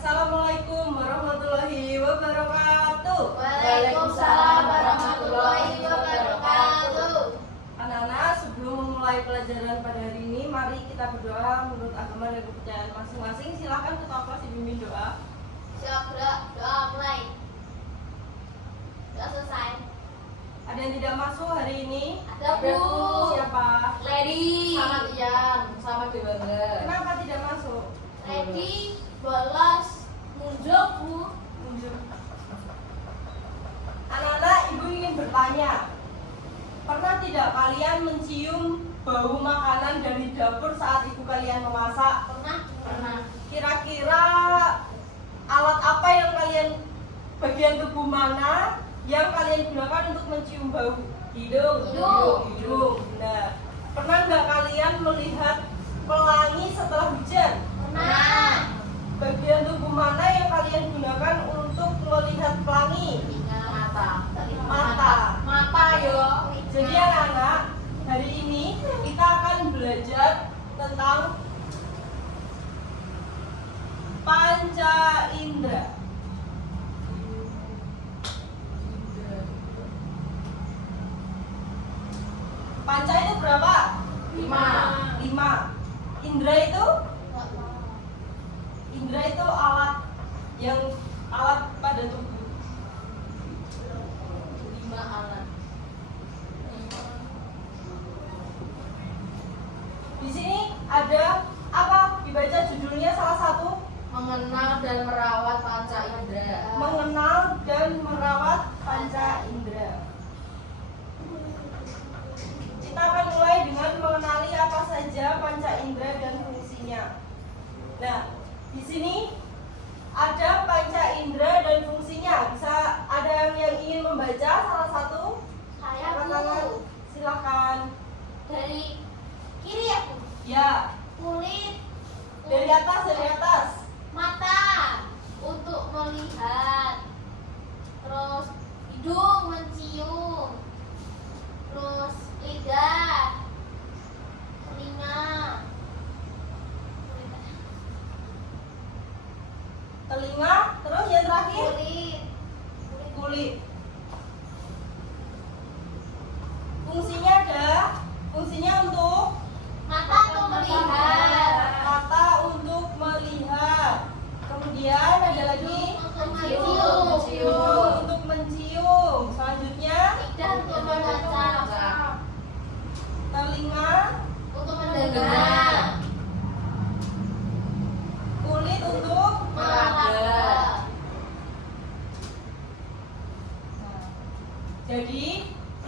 Assalamualaikum warahmatullahi wabarakatuh. Waalaikumsalam warahmatullahi wabarakatuh. Anak-anak, sebelum memulai pelajaran pada hari ini, mari kita berdoa menurut agama dan kepercayaan masing-masing. Silakan ketua kelas dibimbing doa. Siap, doa mulai. Doa selesai. Ada yang tidak masuk hari ini? Ada, Bu. Siapa? Lady. Sama Tian, sama Dewangga. Kenapa tidak masuk? Lady bolos munjuk, Bu. Anak-anak, ibu ingin bertanya, pernah tidak kalian mencium bau makanan dari dapur saat ibu kalian memasak? Pernah. Kira-kira alat apa yang bagian tubuh mana yang kalian gunakan untuk mencium bau? Hidung. Hidung. Nah, pernah nggak kalian melihat pelangi setelah hujan? Pernah. Bagian tubuh mana yang kalian gunakan untuk melihat pelangi? Mata. Yo. Jadi anak-anak, hari ini kita akan belajar tentang panca indera. Panca itu berapa? 5. Indra itu alat pada tubuh. 5 alat. Di sini ada apa? Dibaca judulnya salah satu. Mengenal dan merawat panca indera. Mengenal dan merawat panca indera. Kita akan mulai dengan mengenali apa saja panca indera dan fungsinya. Nah, di sini ada panca indera dan fungsinya. Bisa ada yang ingin membaca salah satu? Saya, Angkat Bu. tangan. Silakan. Dari kiri ya, Bu. Ya, Kulit. dari atas. Mata untuk melihat. Terus hidung mencium. Terus lidah. Telinga. Telinga, terus yang terakhir Kulit. kulit. Fungsinya untuk Mata untuk melihat. mata untuk melihat. Kemudian ada lagi Untuk hidung mencium. untuk mencium. Selanjutnya Lidah untuk membaca. telinga, Untuk mendengar. kulit untuk Meraba. Jadi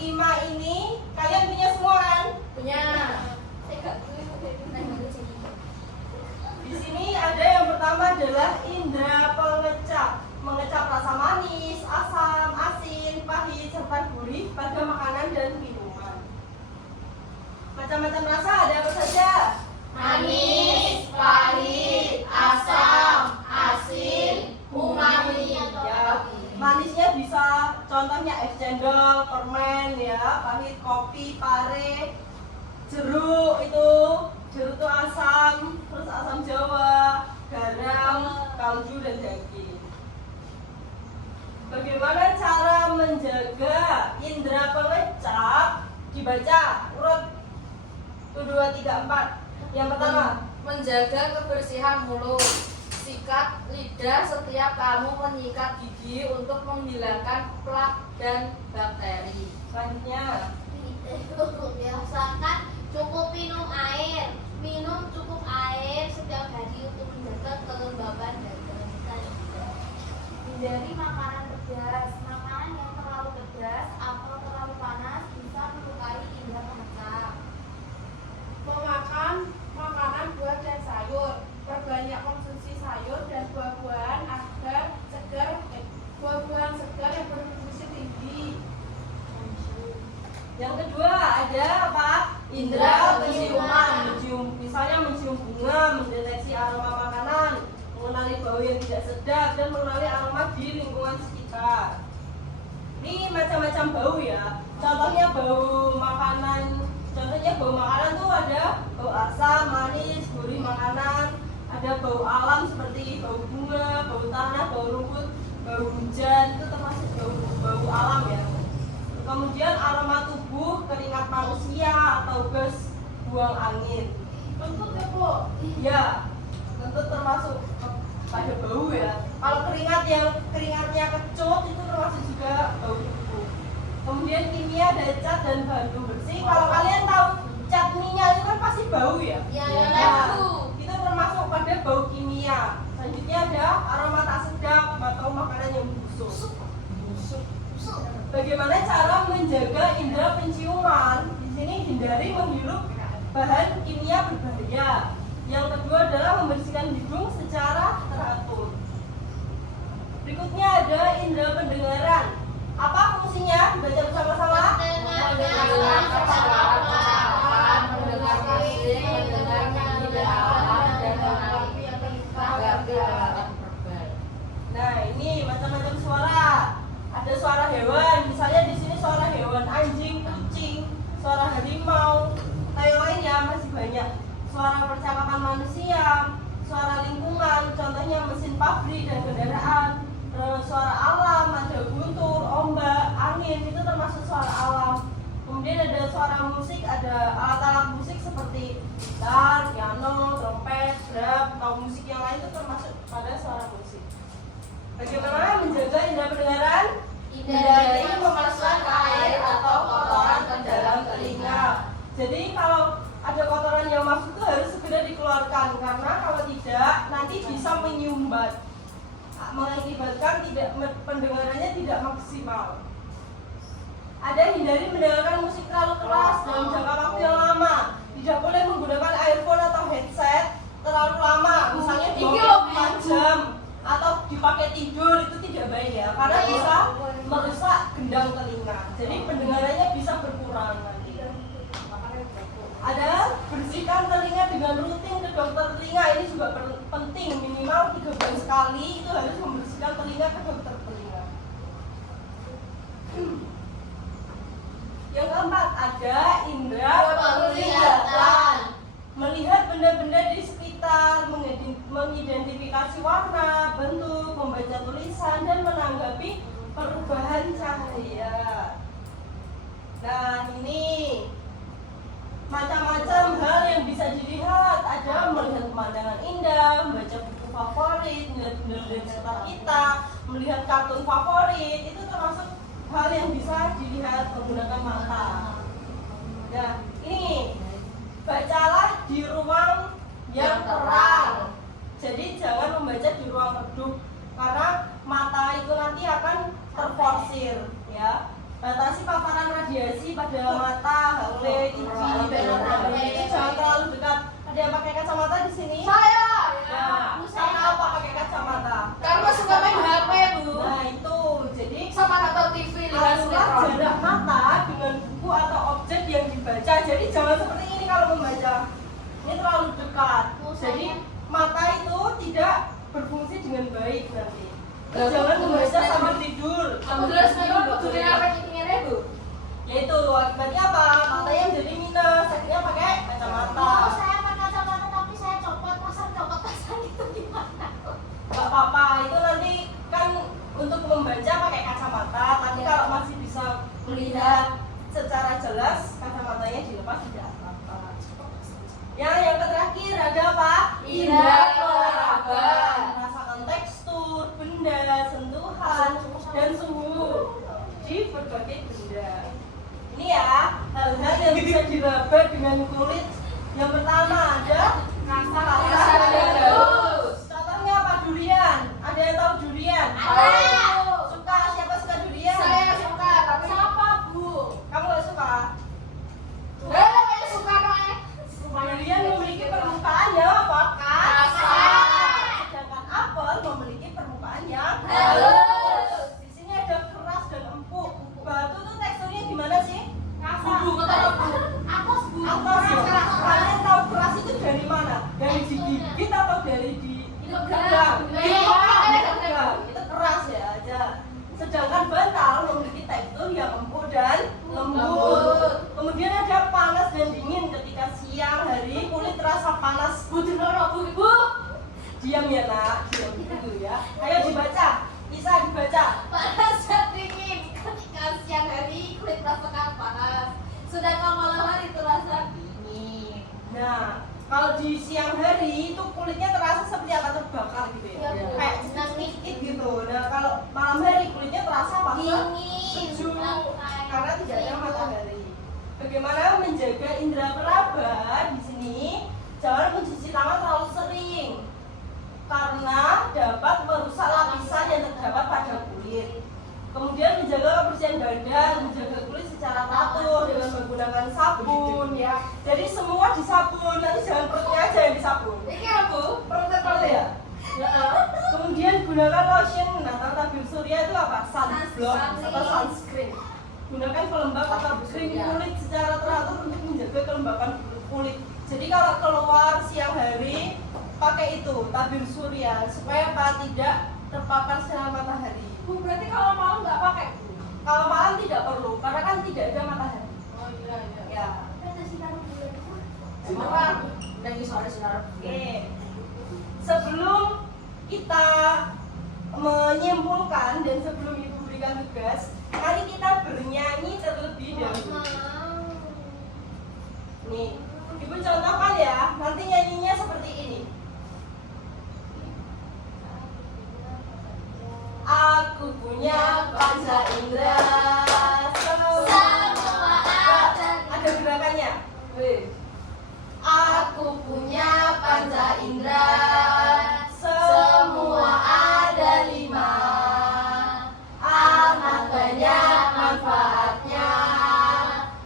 5 ini kalian punya semua kan? Punya. Di sini ada yang pertama adalah indera pengecap. Mengecap rasa manis, asam, asin, pahit, serta gurih pada makanan dan minuman. Macam-macam rasa ada apa saja? Manis, pahit, asam, asin, umami. Ya, manisnya bisa contohnya es cendol, permen ya, pahit kopi, pare, jeruk itu asam, terus asam jawa, garam, kaldu dan daging. Bagaimana cara menjaga indera pengecap? Dibaca urut 1, 2, 3, 4. Yang pertama, Menjaga kebersihan mulut. Sikat lidah setiap kamu menyikat gigi untuk menghilangkan plak dan bakteri. selanjutnya Biasakan cukup minum air. Minum cukup air setiap hari untuk menjaga kelembaban dan kelembapan lidah. Hindari makanan pedas. Makanan yang terlalu pedas atau terlalu panas bisa melukai indera pengecap. Memakan makanan buah dan sayur. Perbanyak konsumsi sayur dan buah-buahan agar buah-buahan segar yang bernutrisi tinggi. yang kedua ada apa? Indera penciuman. Misalnya mencium bunga, mendeteksi aroma makanan, mengenali bau yang tidak sedap, dan mengenali aroma di lingkungan sekitar. Ini macam-macam bau ya. Contohnya bau makanan tuh ada bau asam, manis, gurih makanan, ada bau alam seperti bau bunga, bau tanah, bau rumput, bau hujan, itu termasuk bau alam ya. Kemudian aroma tubuh, keringat manusia atau gas buang angin. Kentut ya Bu? Ya, tentu termasuk pada bau ya. Kalau keringatnya kecut itu termasuk juga bau tubuh. Kemudian kimia ada cat dan bahan pembersih. Kalau kalian tahu cat minyak itu kan pasti bau ya. Ya, Nah, itu termasuk pada bau kimia. Selanjutnya ada aroma tak sedap atau makanan yang busuk. Bagaimana cara menjaga indera penciuman? Di sini hindari menghirup bahan kimia berbahaya. Yang kedua adalah membersihkan hidung secara teratur. Berikutnya ada indera pendengaran. Apa fungsinya? Baca bersama-sama. Mendengar percakapan, mendengar musik, mendengar nyanyi alam, dan mengerti alat verbal. Nah, ini macam-macam suara. Ada suara hewan, misalnya di sini suara hewan anjing, kucing, suara harimau, atau yang lainnya masih banyak. Suara percakapan manusia, suara lingkungan, contohnya mesin pabrik dan kendaraan. Terus suara alam, ada guntur, ombak, angin, itu termasuk suara alam. Kemudian ada suara musik, ada alat-alat musik seperti gitar, piano, trompet, drum, atau musik yang lain itu termasuk pada suara musik. Bagaimana menjaga indera pendengaran? Hindari memasukkan air atau kotoran ke dalam telinga. Jadi kalau ada kotoran yang masuk itu harus segera dikeluarkan, karena kalau tidak nanti bisa menyumbat, mengakibatkan pendengarannya tidak maksimal. Ada hindari mendengarkan musik terlalu keras dalam jangka waktu yang lama. Tidak boleh menggunakan earphone atau headset terlalu lama, misalnya 24 jam atau dipakai tidur, itu tidak baik ya, karena bisa merusak gendang telinga. Jadi pendengarannya bisa berkurang nanti. Ada bersihkan telinga dengan rutin ke dokter telinga. Ini juga penting, minimal 3 bulan sekali itu harus membersihkan telinga ke dokter telinga. Yang keempat ada indera penglihatan. Melihat benda-benda di sekitar, mengidentifikasi warna, bentuk, membaca tulisan, dan menanggapi perubahan cahaya. Nah, ini macam-macam hal yang bisa dilihat. Ada melihat pemandangan indah, membaca buku favorit, melihat benda-benda di sekitar kita, melihat kartun favorit, itu termasuk hal yang bisa dilihat menggunakan mata. Nah, ini bacalah di ruang yang terang. Jadi jangan membaca di ruang redup, karena mata itu nanti akan terforsir ya. Batasi paparan radiasi pada mata, HP, TV, dan lain-lain. Jangan terlalu dekat. Ada yang pakai kacamata di sini? Saya. Nah, kenapa pakai kacamata? Karena suka main HP, Bu. Nah, itu. Jadi Sama nonton TV, lihat aturlah sinetron. jarak mata dengan buku atau objek yang dibaca. Jadi jangan seperti ini kalau membaca. Ini terlalu dekat. Jadi mata itu tidak berfungsi dengan baik nanti. Jangan membaca sambil tidur. Aku jelas memang kudunya apa ini, Bu? Yaitu akibatnya apa? Matanya jadi minus. Akhirnya pakai kacamata. Saya pakai kacamata tapi saya copot pasang itu gimana? Gak apa-apa. Itu nanti kan untuk membaca pakai kacamata. Tapi kalau masih bisa melihat secara jelas, kacamatanya dilepas tidak apa-apa. Yang terakhir ada apa? Indera penglihatan. Merasakan tekstur, benda, sentuhan, dan suhu di berbagai benda. Ini ya, hal-hal yang bisa diraba dengan kulit. Yang pertama ada rasa dan haus. Contohnya apa? Durian. Ada yang tahu durian? Ada. Suka? Siapa suka durian? Saya suka, tapi Siapa, Bu? Kamu gak suka? saya suka namanya. Durian memiliki permukaan ya apa? Kasar. Diam ya nak, diam dulu ya. Ayo dibaca, bisa dibaca. Panas dan dingin. Ketika siang hari kulit rasakan panas, sedangkan malam hari terasa dingin. Nah, kalau di siang hari itu kulitnya terasa seperti apa, terbakar gitu ya. Ya, Bu. Kayak sedikit gitu. Nah, kalau malam hari kulitnya terasa apa? Dingin. Sejuk. Lantai. Karena tidak ada matahari. Bagaimana menjaga indera peraba di sini? Jangan mencuci tangan terlalu sering karena dapat merusak lapisan yang terdapat pada kulit. Kemudian menjaga kebersihan badan, menjaga kulit secara teratur dengan menggunakan sabun ya. Jadi semua disabun, nanti jangan perutnya aja yang disabun. Ini ya Bu, perut ya. Kemudian gunakan lotion. Nah, tabir surya itu apa? Sunblock atau sunscreen. Gunakan pelembab atau krim kulit secara teratur untuk menjaga kelembapan kulit. Jadi kalau keluar siang hari pakai itu tabir surya supaya apa? Tidak terpapar sinar matahari. Bu, berarti kalau malam nggak pakai, Bu? Kalau malam tidak perlu karena kan tidak ada matahari. Oh iya, iya. Ya. Ada sinar bulan. Sinar. Lagi sore sinar. Oke. Sebelum kita menyimpulkan dan sebelum Ibu berikan tugas, mari kita bernyanyi terlebih dahulu. Nih, Ibu contohkan ya. Nanti nyanyinya seperti ini. Aku punya panca indera Semua ada gerakannya. Aku punya panca indera semua ada 5. Amat banyak manfaatnya,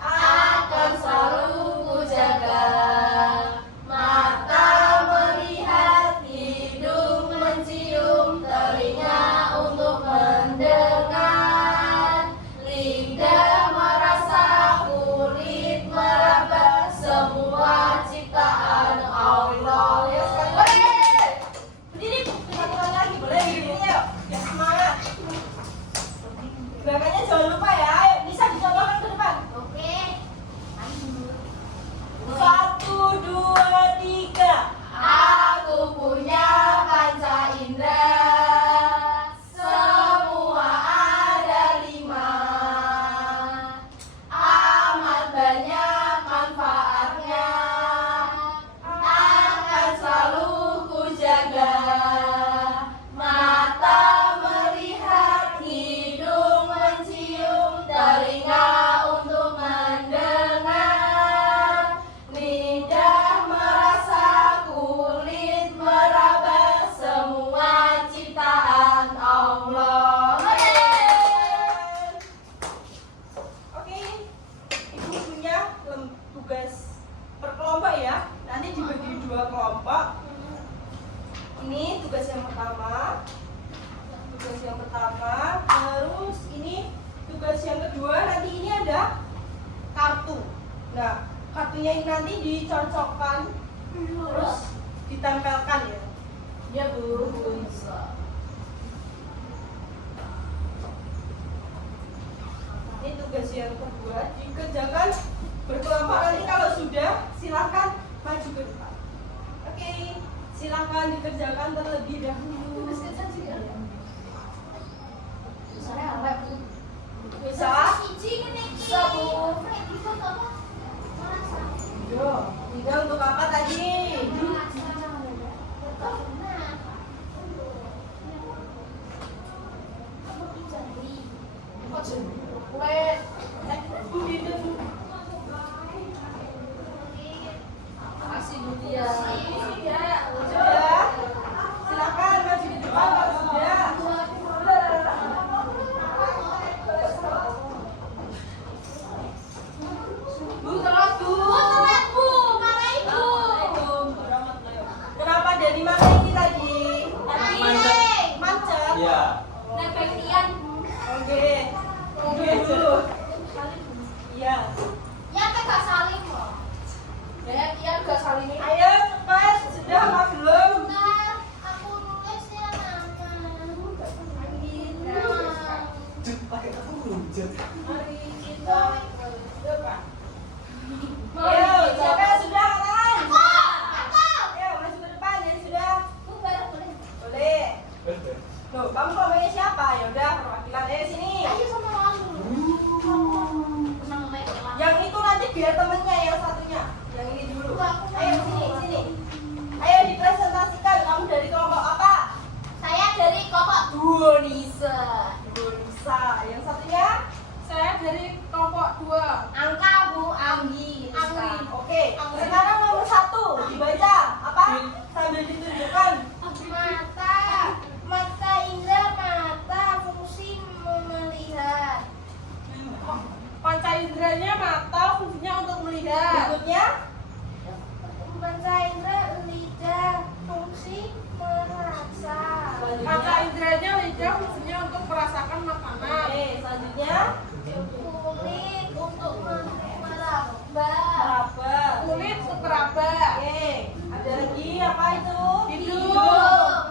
akan selalu ku jaga. Mata melihat, hidung mencium, telinga untuk mendengar, lidah merasa, kulit meraba, semua ciptaan Allah. Ya sekali. Berdiri, satu kali lagi boleh berdiri yuk. Ya semangat. Gerakannya jangan lupa ya. Ayo, bisa dicontohkan ke depan. Oke. 1, 2, 3. Aku punya panca indera semua ada 5. Amat banyak manfaatnya, akan selalu ku jaga. Mata melihat, hidung mencium, telinga untuk mendengar, lidah merasa, kulit meraba, semua ciptaan Allah. Oke, Ibu punya tugas per kelompok ya. Nanti dibagi 2 kelompok. Ini tugas yang pertama. Tugas yang pertama. Terus ini tugas yang kedua. Nanti ini ada kartu. Nah, kartunya ini nanti dicocokkan terus ditempelkan ya. Ya Bu. Ini tugas yang kedua dikerjakan berkelompok. Nanti kalau sudah silahkan maju ke depan. Oke, silahkan dikerjakan terlebih dahulu. Misalnya apa Bu? Bisa? Bisa, Bu. Yo, tidak untuk apa tadi? Kasih Bu dia. Sudah? Silahkan maju di depan kalau sudah. Bu, telat Bu. Kenapa dari mana ini tadi? Macet. Iya. Oke. Oke dulu. Iya. Ya, Kian gak saling ini. Ayo cepat, sudah apa belum? Pakai aku lunjat. Mari kita depan. Ayo, siapa yang sudah kan? Ayo, maju ke depan ya sudah. Kamu kelompoknya siapa? Ya udah, perwakilan sini. Ayo sama orang dulu. Sama Mela. Yang itu nanti biar temennya yang satunya. Yang ini dulu. Ayo sini. Ayo dipresentasikan. Kamu dari kelompok apa? Saya dari kelompok Duonisa. Duonisa. Yang satunya? Saya dari kelompok 2. Angka Bu Anggi. Oke. Sekarang nomor 1 dibaca apa? Sambil ditunjukkan. Mata indera, mata fungsi melihat. Panca inderanya mata, fungsinya untuk melihat. Berikutnya Mata indera, lidah, fungsi merasa. Panca inderanya lidah, fungsinya untuk merasakan makanan. Oke, selanjutnya Kulit untuk meraba. meraba. Kulit untuk meraba. Oke, ada lagi apa itu? Hidung.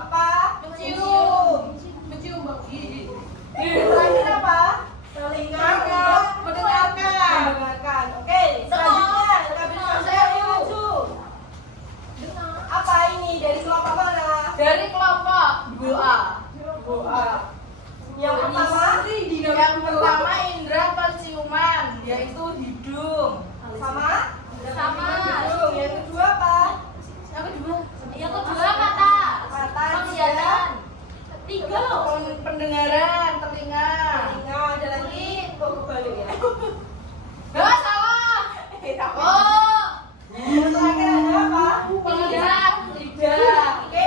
Apa? Mencium. Mencium bagi. Terakhir apa? Telinga untuk mendengarkan. Oke, selanjutnya kabinet saya maju. Apa ini dari kelompok mana? Dari kelompok 2A. Doa. Yang pertama Yang pertama indera penciuman, yaitu hidung. sama? Sama. Hidung. Yang kedua apa? Yang kedua mata. Mata, Penglihatan. Tiga. Pendengaran, telinga. telinga, ada lagi? Kok kebalik ya? Nggak salah. Oh. Yang terakhir ada apa? Lidah. Lidah. Oke.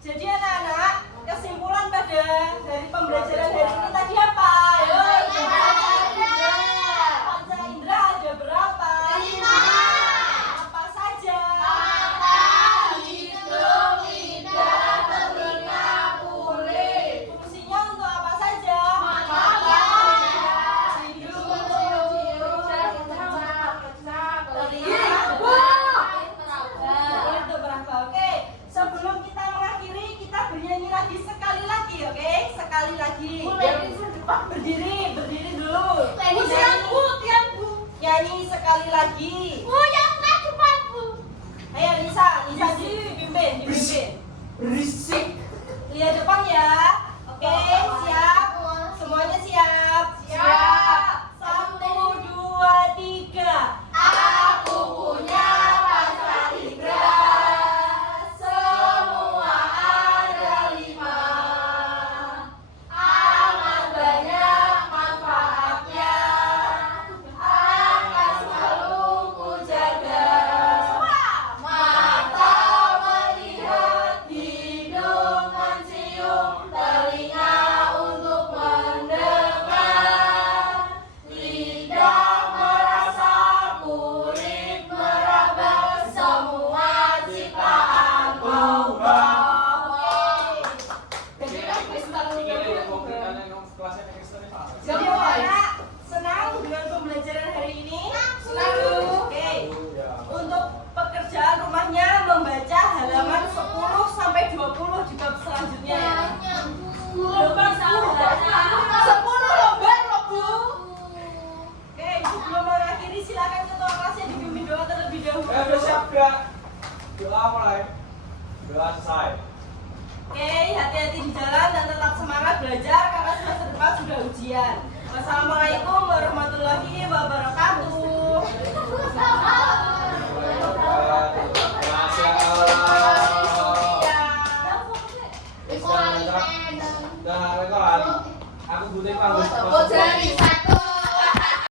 Jadi anak-anak, kesimpulan pada dari pembelajaran hari ini tadi apa? Ayo, panca indera ada berapa? 5. Apa saja? Mata, hidung, lidah, telinga, kulit. Fungsinya untuk apa saja? Mata, Hidung, kulit untuk berapa? Oke, sebelum kita mengakhiri, kita bernyanyi lagi sekali lagi, oke? Sekali lagi. Berdiri dulu. Nyanyi sekali lagi. Ayo Lisa dipimpin. Berisik. Lihat depan ya. Oke, siap. Semuanya siap. Siap. 1, 2, 3. Aku punya panca indera, semua ada 5. Amat banyak manfaatnya, akan selalu ku jaga. Mata melihat, hidung mencium, telinga untuk mendengar, lidah merasa, kulit meraba, semua ciptaan Allah. Jadi anak senang dengan pembelajaran hari ini? Oke. Untuk pekerjaan rumahnya membaca halaman 10 sampai 20 di bab selanjutnya ya. Belum bisa baca. 10 lembar loh, Bu. Oke, sebelum mengakhiri silakan ketua kelasnya dipimpin doa terlebih dahulu. Udah siap gak? Doa mulai. Doa selesai. Oke, hati-hati di jalan dan tetap semangat belajar karena semester depan sudah ujian. Wassalamualaikum warahmatullahi wabarakatuh.